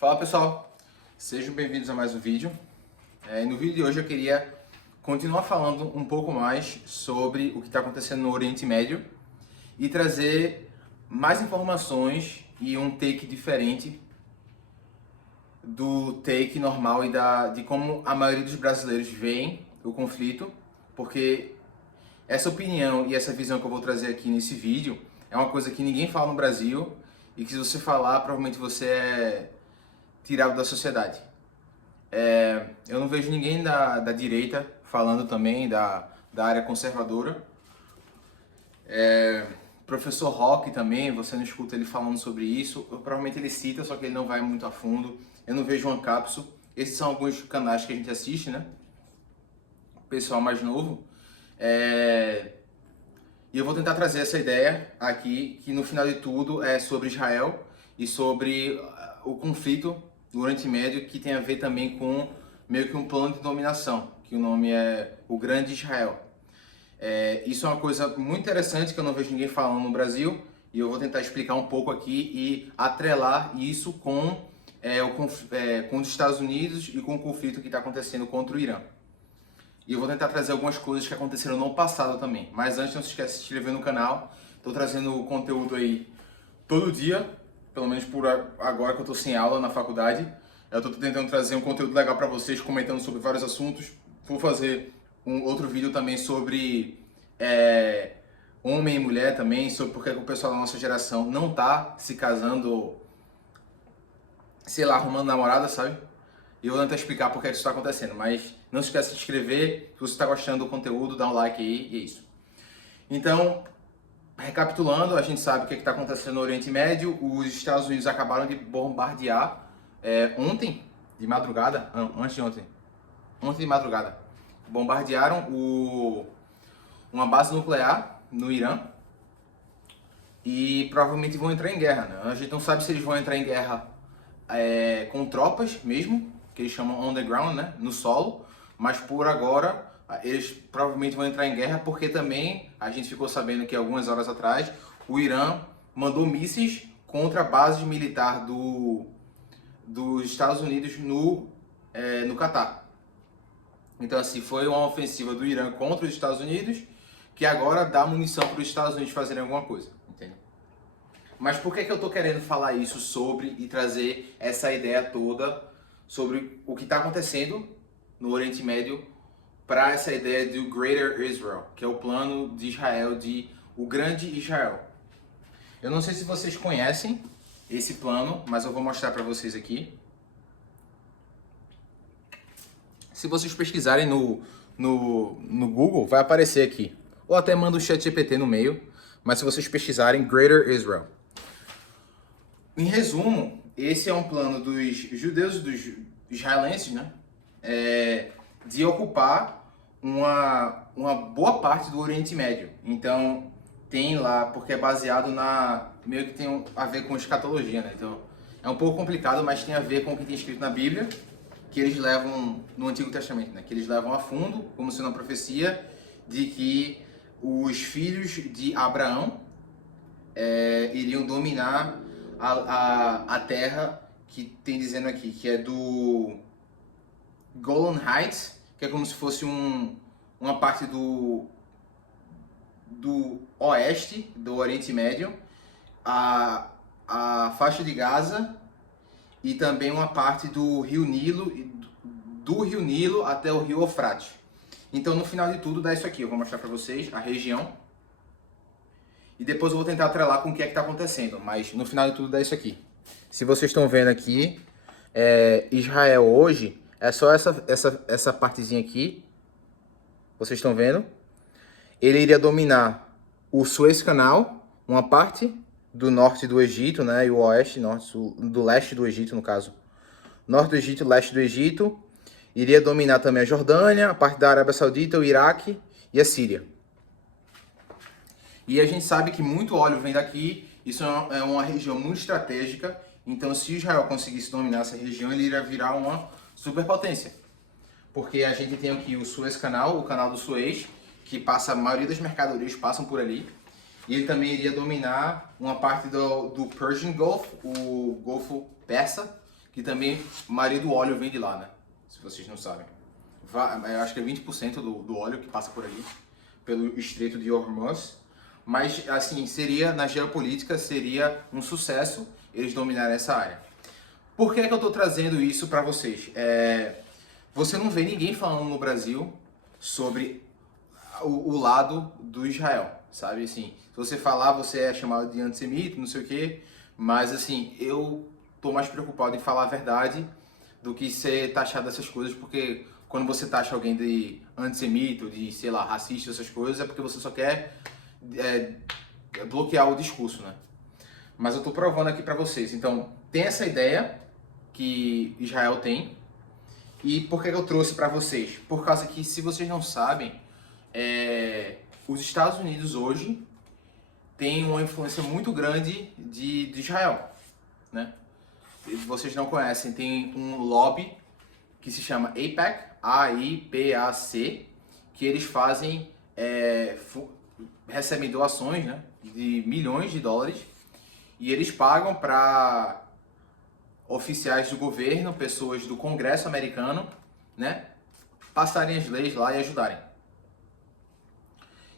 Fala pessoal, sejam bem-vindos a mais um vídeo. No vídeo de hoje eu queria continuar falando um pouco mais sobre o que está acontecendo no Oriente Médio e trazer mais informações e um take diferente do take normal e de como a maioria dos brasileiros veem o conflito, porque essa opinião e essa visão que eu vou trazer aqui nesse vídeo é uma coisa que ninguém fala no Brasil e que se você falar, provavelmente você é tirado da sociedade. Eu não vejo ninguém da direita falando também da área conservadora. Professor Rock também, você não escuta ele falando sobre isso. Provavelmente ele cita, só que ele não vai muito a fundo. Eu não vejo uma cápsula. Esses são alguns canais que a gente assiste, né? O pessoal mais novo. E eu vou tentar trazer essa ideia aqui, que no final de tudo é sobre Israel e sobre o conflito do Oriente Médio, que tem a ver também com meio que um plano de dominação, que o nome é o Grande Israel. Isso é uma coisa muito interessante que eu não vejo ninguém falando no Brasil, e eu vou tentar explicar um pouco aqui e atrelar isso com os Estados Unidos e com o conflito que está acontecendo contra o Irã. E eu vou tentar trazer algumas coisas que aconteceram no passado também. Mas antes, não se esqueça de se inscrever no canal. Estou trazendo conteúdo aí todo dia, pelo menos por agora que eu estou sem aula na faculdade. Eu estou tentando trazer um conteúdo legal para vocês, comentando sobre vários assuntos. Vou fazer um outro vídeo também sobre homem e mulher também, sobre porque o pessoal da nossa geração não está se casando, sei lá, arrumando namorada, sabe? E eu vou tentar explicar por que isso está acontecendo, mas não se esqueça de se inscrever, se você está gostando do conteúdo, dá um like aí e é isso. Então, recapitulando, a gente sabe o que está acontecendo no Oriente Médio. Os Estados Unidos acabaram de bombardear ontem, de madrugada, antes de ontem de madrugada, bombardearam uma base nuclear no Irã e provavelmente vão entrar em guerra, né? A gente não sabe se eles vão entrar em guerra com tropas mesmo, que eles chamam on the ground, né, no solo, mas por agora eles provavelmente vão entrar em guerra porque também a gente ficou sabendo que algumas horas atrás o Irã mandou mísseis contra a base militar dos Estados Unidos no Catar. Então assim, foi uma ofensiva do Irã contra os Estados Unidos que agora dá munição para os Estados Unidos fazerem alguma coisa, entende? Mas por que eu estou querendo falar isso sobre e trazer essa ideia toda sobre o que está acontecendo no Oriente Médio para essa ideia do Greater Israel, que é o plano de Israel, de o Grande Israel. Eu não sei se vocês conhecem esse plano, mas eu vou mostrar para vocês aqui. Se vocês pesquisarem no Google, vai aparecer aqui. Ou até manda o ChatGPT no meio, mas se vocês pesquisarem Greater Israel. Em resumo, esse é um plano dos judeus e dos israelenses, né, de ocupar uma boa parte do Oriente Médio. Então, tem lá, porque é baseado meio que tem a ver com escatologia, né? Então, é um pouco complicado, mas tem a ver com o que tem escrito na Bíblia, que eles levam no Antigo Testamento, né? Que eles levam a fundo, como sendo uma profecia de que os filhos de Abraão iriam dominar a terra que tem dizendo aqui, que é do Golan Heights, que é como se fosse uma parte do oeste, do Oriente Médio, a faixa de Gaza e também uma parte do Rio Nilo até o Rio Eufrates. Então no final de tudo dá isso aqui, eu vou mostrar para vocês a região. E depois eu vou tentar atrelar com o que é que está acontecendo, mas no final de tudo dá isso aqui. Se vocês estão vendo aqui, Israel hoje é só essa partezinha aqui. Vocês estão vendo? Ele iria dominar o Suez Canal, uma parte do norte do Egito, né, e o oeste, do leste do Egito, no caso. Norte do Egito, leste do Egito. Iria dominar também a Jordânia, a parte da Arábia Saudita, o Iraque e a Síria. E a gente sabe que muito óleo vem daqui, isso é uma região muito estratégica, então se Israel conseguisse dominar essa região, ele iria virar uma superpotência. Porque a gente tem aqui o Suez Canal, o canal do Suez, que a maioria das mercadorias passam por ali, e ele também iria dominar uma parte do Persian Gulf, o Golfo Persa, que também a maioria do óleo vem de lá, né? Se vocês não sabem. Eu acho que é 20% do óleo que passa por ali, pelo Estreito de Hormuz. Mas, assim, na geopolítica, seria um sucesso eles dominarem essa área. Por que é que eu estou trazendo isso para vocês? Você não vê ninguém falando no Brasil sobre o lado do Israel, sabe? Assim, se você falar, você é chamado de antissemita, não sei o quê, mas, assim, eu tô mais preocupado em falar a verdade do que ser taxado dessas coisas, porque quando você taxa alguém de antissemita, ou de, sei lá, racista, essas coisas, é porque você só quer bloquear o discurso, né? Mas eu tô provando aqui para vocês. Então, tem essa ideia que Israel tem. E por que eu trouxe para vocês? Por causa que, se vocês não sabem, os Estados Unidos hoje têm uma influência muito grande de Israel, né? Vocês não conhecem, tem um lobby que se chama AIPAC, AIPAC, que eles fazem, recebem doações, né, de milhões de dólares, e eles pagam para oficiais do governo, pessoas do Congresso americano, né, passarem as leis lá e ajudarem.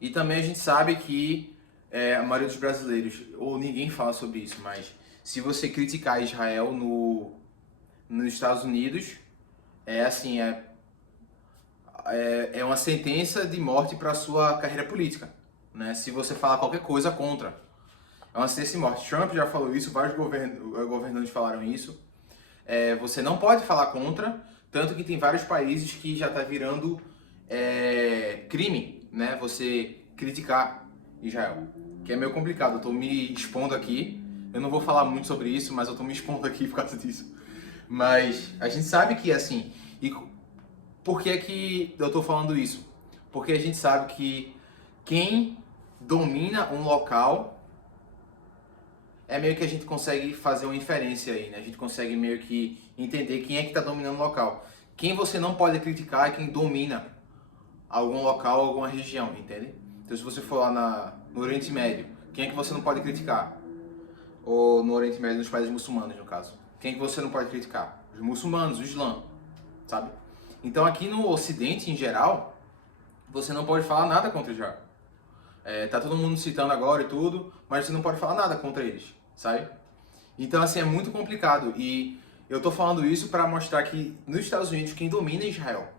E também a gente sabe que a maioria dos brasileiros, ou ninguém fala sobre isso, mas se você criticar Israel nos Estados Unidos, é uma sentença de morte para a sua carreira política, né? Se você falar qualquer coisa contra, é uma sentença de morte. Trump já falou isso, vários governantes falaram isso. Você não pode falar contra, tanto que tem vários países que já está virando crime, né? Você criticar Israel, que é meio complicado. Eu estou me expondo aqui, eu não vou falar muito sobre isso, mas eu estou me expondo aqui por causa disso. Mas a gente sabe que é assim. E por que que eu estou falando isso? Porque a gente sabe que quem domina um local meio que a gente consegue fazer uma inferência aí, né? A gente consegue meio que entender quem é que está dominando o local. Quem você não pode criticar é quem domina algum local, alguma região, entende? Então, se você for lá no Oriente Médio, quem é que você não pode criticar? Ou no Oriente Médio, nos países muçulmanos, no caso. Quem é que você não pode criticar? Os muçulmanos, o Islã, sabe? Então, aqui no Ocidente, em geral, você não pode falar nada contra Israel. Tá todo mundo citando agora e tudo, mas você não pode falar nada contra eles, sabe? Então, assim, é muito complicado. E eu tô falando isso para mostrar que nos Estados Unidos, quem domina é Israel.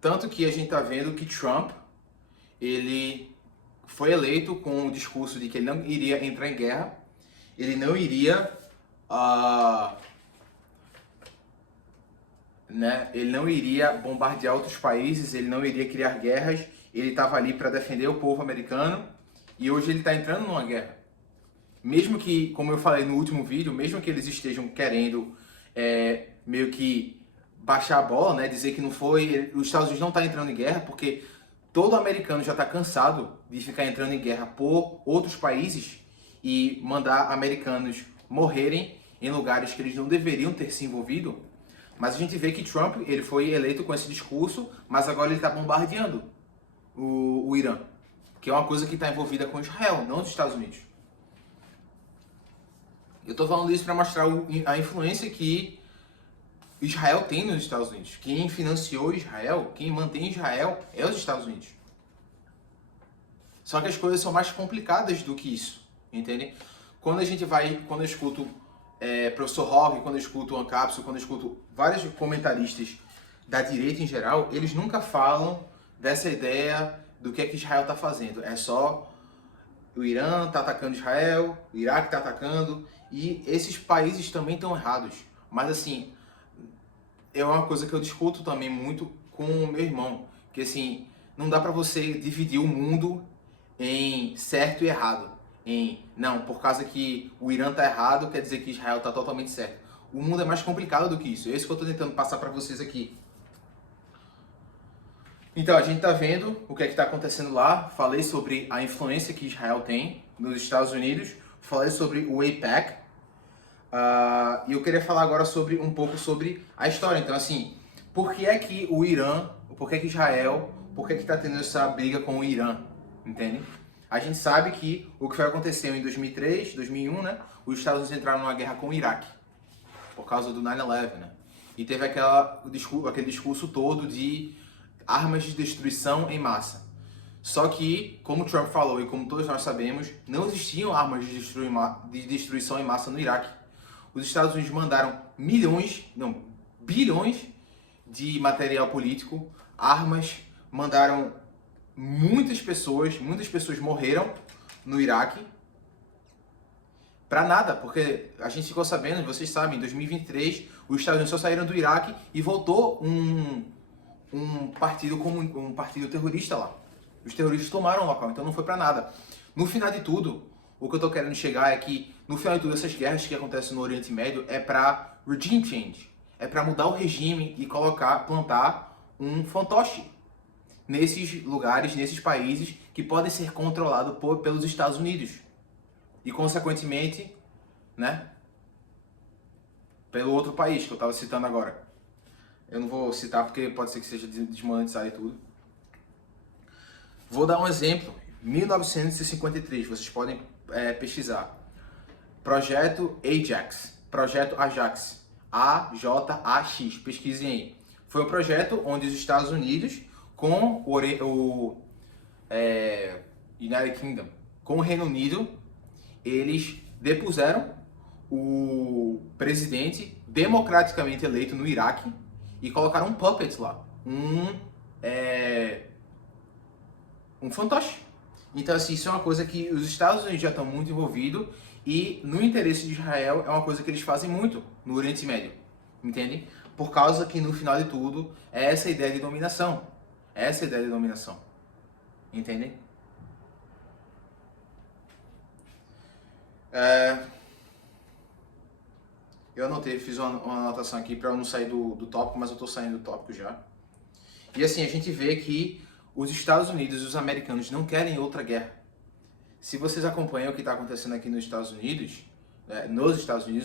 Tanto que a gente tá vendo que Trump, ele foi eleito com o discurso de que ele não iria entrar em guerra, ele não iria, ele não iria bombardear outros países, ele não iria criar guerras, ele estava ali para defender o povo americano, e hoje ele está entrando numa guerra. Mesmo que, como eu falei no último vídeo, mesmo que eles estejam querendo meio que baixar a bola, né, dizer que não foi, os Estados Unidos não está entrando em guerra, porque todo americano já está cansado de ficar entrando em guerra por outros países e mandar americanos morrerem em lugares que eles não deveriam ter se envolvido. Mas a gente vê que Trump, ele foi eleito com esse discurso, mas agora ele está bombardeando o Irã, que é uma coisa que está envolvida com Israel, não os Estados Unidos. Eu estou falando isso para mostrar a influência que Israel tem nos Estados Unidos. Quem financiou Israel, quem mantém Israel é os Estados Unidos. Só que as coisas são mais complicadas do que isso, entende? Quando eu escuto professor Rock, quando eu escuto Ancapso, quando eu escuto vários comentaristas da direita em geral, eles nunca falam dessa ideia do que é que Israel está fazendo. É só o Irã está atacando Israel, o Iraque está atacando, e esses países também estão errados. Mas assim, é uma coisa que eu discuto também muito com o meu irmão, que assim, não dá para você dividir o mundo em certo e errado. Não, por causa que o Irã tá errado, quer dizer que Israel tá totalmente certo. O mundo é mais complicado do que isso. É isso que eu tô tentando passar para vocês aqui. Então, a gente tá vendo o que é que tá acontecendo lá. Falei sobre a influência que Israel tem nos Estados Unidos. Falei sobre o AIPAC. E eu queria falar agora um pouco sobre a história. Então, assim, por que é que o Irã, por que é que Israel, por que é que tá tendo essa briga com o Irã? Entende? A gente sabe que o que foi aconteceu em 2003, 2001, né? Os Estados Unidos entraram numa guerra com o Iraque, por causa do 9/11, né? E teve aquele discurso todo de armas de destruição em massa. Só que, como Trump falou e como todos nós sabemos, não existiam armas de destruição em massa no Iraque. Os Estados Unidos mandaram bilhões de material político, armas, mandaram muitas pessoas morreram no Iraque pra nada, porque a gente ficou sabendo, vocês sabem, em 2023 os Estados Unidos só saíram do Iraque e voltou um partido terrorista lá. Os terroristas tomaram o local, então não foi pra nada. No final de tudo, o que eu tô querendo chegar é que, no final de tudo, essas guerras que acontecem no Oriente Médio é pra regime change. É pra mudar o regime e plantar um fantoche nesses lugares, nesses países que podem ser controlados pelos Estados Unidos. E, consequentemente, né, pelo outro país que eu tava citando agora. Eu não vou citar porque pode ser que seja desmonetizado e tudo. Vou dar um exemplo. 1953, vocês podem pesquisar. Projeto Ajax. Projeto Ajax. A-J-A-X. Pesquisem aí. Foi um projeto onde os Estados Unidos, com o United Kingdom, com o Reino Unido, eles depuseram o presidente democraticamente eleito no Iraque e colocaram um puppet lá. Um fantoche. Então, assim, isso é uma coisa que os Estados Unidos já estão muito envolvidos e no interesse de Israel é uma coisa que eles fazem muito no Oriente Médio, entende? Por causa que, no final de tudo, é essa ideia de dominação. É essa ideia de dominação. Entendem? Eu anotei, fiz uma anotação aqui para eu não sair do tópico, mas eu estou saindo do tópico já. E assim, a gente vê que os Estados Unidos e os americanos não querem outra guerra. Se vocês acompanham o que está acontecendo aqui nos Estados Unidos,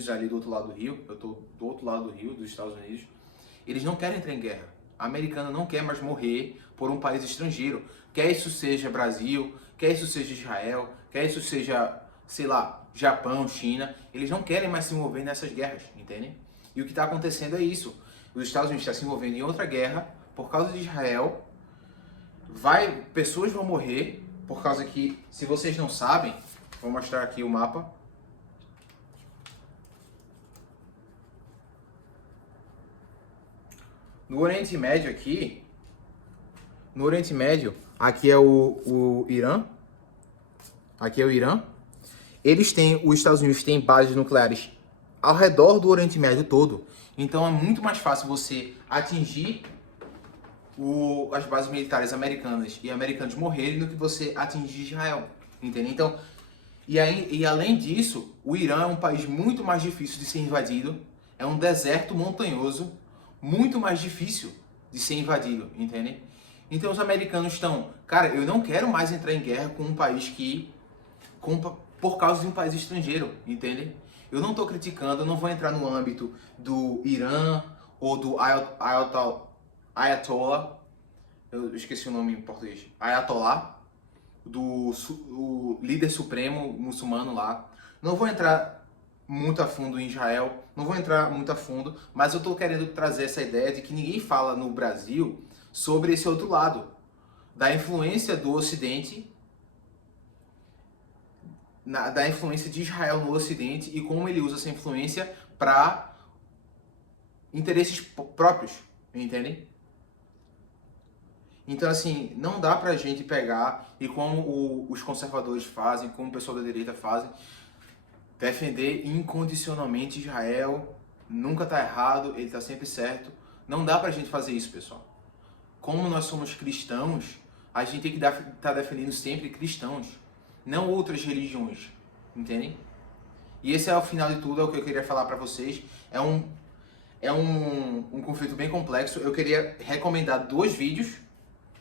ali do outro lado do rio, eu estou do outro lado do rio, dos Estados Unidos, eles não querem entrar em guerra. A americana não quer mais morrer por um país estrangeiro. Quer isso seja Brasil, quer isso seja Israel, quer isso seja, sei lá, Japão, China. Eles não querem mais se envolver nessas guerras, entendem? E o que está acontecendo é isso. Os Estados Unidos estão se envolvendo em outra guerra por causa de Israel. Pessoas vão morrer por causa que, se vocês não sabem, vou mostrar aqui o mapa. No Oriente Médio aqui, aqui é o Irã. Aqui é o Irã. Os Estados Unidos têm bases nucleares ao redor do Oriente Médio todo. Então é muito mais fácil você atingir as bases militares americanas e americanos morrerem do que você atingir Israel, entende? Então, e além disso, o Irã é um país muito mais difícil de ser invadido, é um deserto montanhoso, muito mais difícil de ser invadido, entende? Então os americanos estão, cara, eu não quero mais entrar em guerra com um país por causa de um país estrangeiro, entende? Eu não estou criticando, eu não vou entrar no âmbito do Irã ou do Ayatollah, eu esqueci o nome em português, Ayatollah, o líder supremo muçulmano lá. Não vou entrar muito a fundo em Israel, não vou entrar muito a fundo, mas eu estou querendo trazer essa ideia de que ninguém fala no Brasil sobre esse outro lado, da influência do Ocidente, da influência de Israel no Ocidente e como ele usa essa influência para interesses próprios, entendem? Então, assim, não dá pra gente pegar e como os conservadores fazem, como o pessoal da direita fazem, defender incondicionalmente Israel, nunca tá errado, ele tá sempre certo. Não dá pra gente fazer isso, pessoal. Como nós somos cristãos, a gente tem que estar defendendo sempre cristãos, não outras religiões, entendem? E esse é o final de tudo, é o que eu queria falar pra vocês. É um conflito bem complexo. Eu queria recomendar 2 vídeos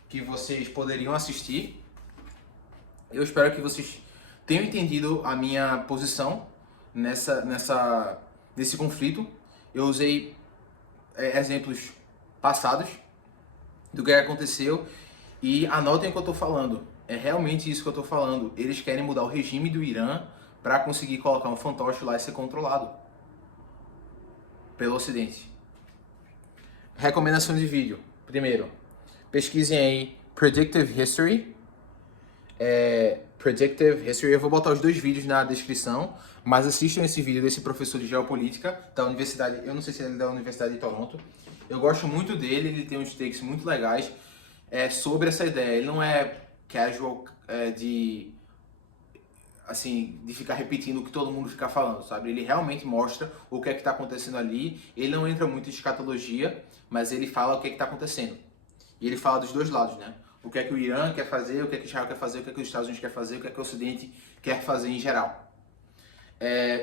que vocês poderiam assistir. Eu espero que vocês tenham entendido a minha posição nesse conflito. Eu usei exemplos passados do que aconteceu e anotem o que eu estou falando. É realmente isso que eu estou falando. Eles querem mudar o regime do Irã para conseguir colocar um fantoche lá e ser controlado pelo Ocidente. Recomendação de vídeo. Primeiro, pesquisem aí Predictive History. Predictive History. Eu vou botar os dois vídeos na descrição, mas assistam esse vídeo desse professor de geopolítica da universidade, eu não sei se ele é da Universidade de Toronto. Eu gosto muito dele, ele tem uns takes muito legais sobre essa ideia. Ele não é casual de ficar repetindo o que todo mundo fica falando, sabe? Ele realmente mostra o que é que está acontecendo ali. Ele não entra muito em escatologia, mas ele fala o que é que está acontecendo. E ele fala dos dois lados, né? O que é que o Irã quer fazer, o que é que Israel quer fazer, o que é que os Estados Unidos quer fazer, o que é que o Ocidente quer fazer em geral.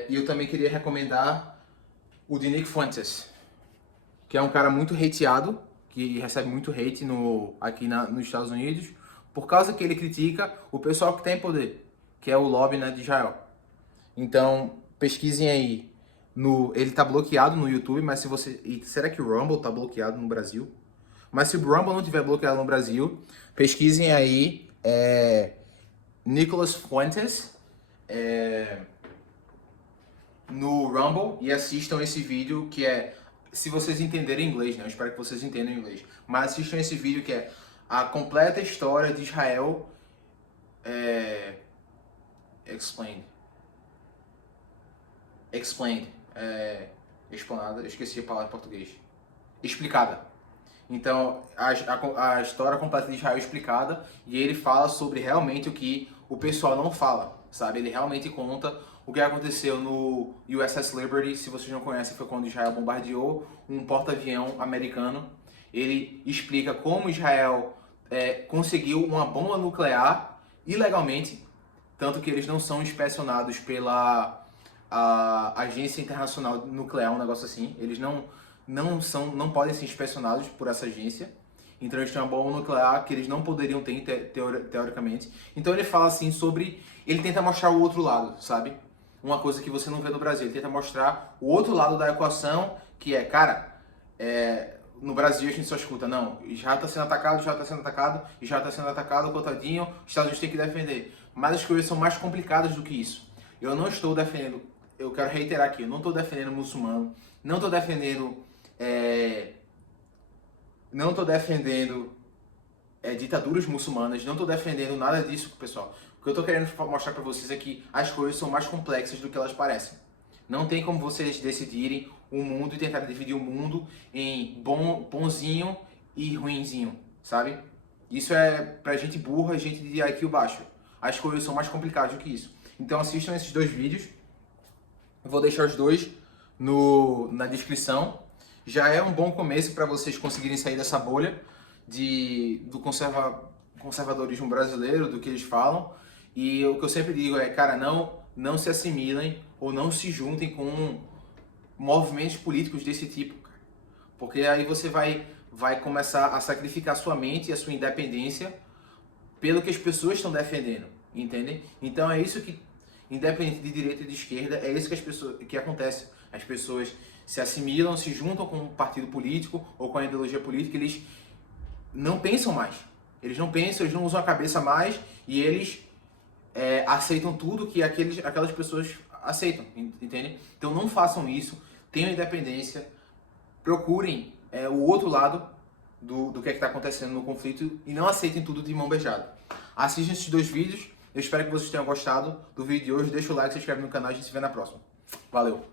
E eu também queria recomendar o de Nick Fuentes, que é um cara muito hateado, que recebe muito hate aqui nos Estados Unidos, por causa que ele critica o pessoal que tem poder, que é o lobby, né, de Israel. Então, pesquisem aí. Ele tá bloqueado no YouTube, mas se você... será que o Rumble tá bloqueado no Brasil? Mas se o Rumble não tiver bloqueado no Brasil, pesquisem aí Nicholas Fuentes no Rumble e assistam esse vídeo que se vocês entenderem inglês, né? Eu espero que vocês entendam inglês. Mas assistam esse vídeo que é a completa história de Israel explained. Explanada, eu esqueci a palavra em português. Explicada. Então, a história completa de Israel explicada, e ele fala sobre realmente o que o pessoal não fala, sabe? Ele realmente conta o que aconteceu no USS Liberty. Se vocês não conhecem, foi quando Israel bombardeou um porta-avião americano. Ele explica como Israel conseguiu uma bomba nuclear ilegalmente, tanto que eles não são inspecionados pela Agência Internacional Nuclear, um negócio assim. Eles não podem ser inspecionados por essa agência. Então eles têm uma bomba nuclear que eles não poderiam ter teoricamente. Então ele fala assim sobre... Ele tenta mostrar o outro lado, sabe? Uma coisa que você não vê no Brasil. Ele tenta mostrar o outro lado da equação, que no Brasil a gente só escuta, não, Israel está sendo atacado, Israel está sendo atacado, Israel está sendo atacado, coitadinho, os Estados Unidos têm que defender. Mas as coisas são mais complicadas do que isso. Eu não estou defendendo, eu quero reiterar aqui, eu não estou defendendo muçulmano, não estou defendendo ditaduras muçulmanas, não estou defendendo nada disso, pessoal. O que eu estou querendo mostrar para vocês é que as coisas são mais complexas do que elas parecem. Não tem como vocês decidirem o mundo e tentar dividir o mundo em bonzinho e ruinzinho, sabe? Isso é pra gente burra, gente de IQ baixo. As coisas são mais complicadas do que isso. Então assistam esses dois vídeos. Eu vou deixar os dois na descrição. Já é um bom começo para vocês conseguirem sair dessa bolha do conservadorismo brasileiro, do que eles falam. E o que eu sempre digo é, cara, não se assimilem ou não se juntem com movimentos políticos desse tipo, cara. Porque aí você vai começar a sacrificar sua mente e a sua independência pelo que as pessoas estão defendendo, entendem? Então é isso que, independente de direita e de esquerda, é isso que acontece. As pessoas se assimilam, se juntam com um partido político ou com a ideologia política, eles não pensam mais. Eles não pensam, eles não usam a cabeça mais e eles aceitam tudo que aquelas pessoas aceitam, entende? Então não façam isso, tenham independência, procurem o outro lado do que está acontecendo no conflito e não aceitem tudo de mão beijada. Assistam esses dois vídeos, eu espero que vocês tenham gostado do vídeo de hoje, deixa o like, se inscreve no canal e a gente se vê na próxima. Valeu!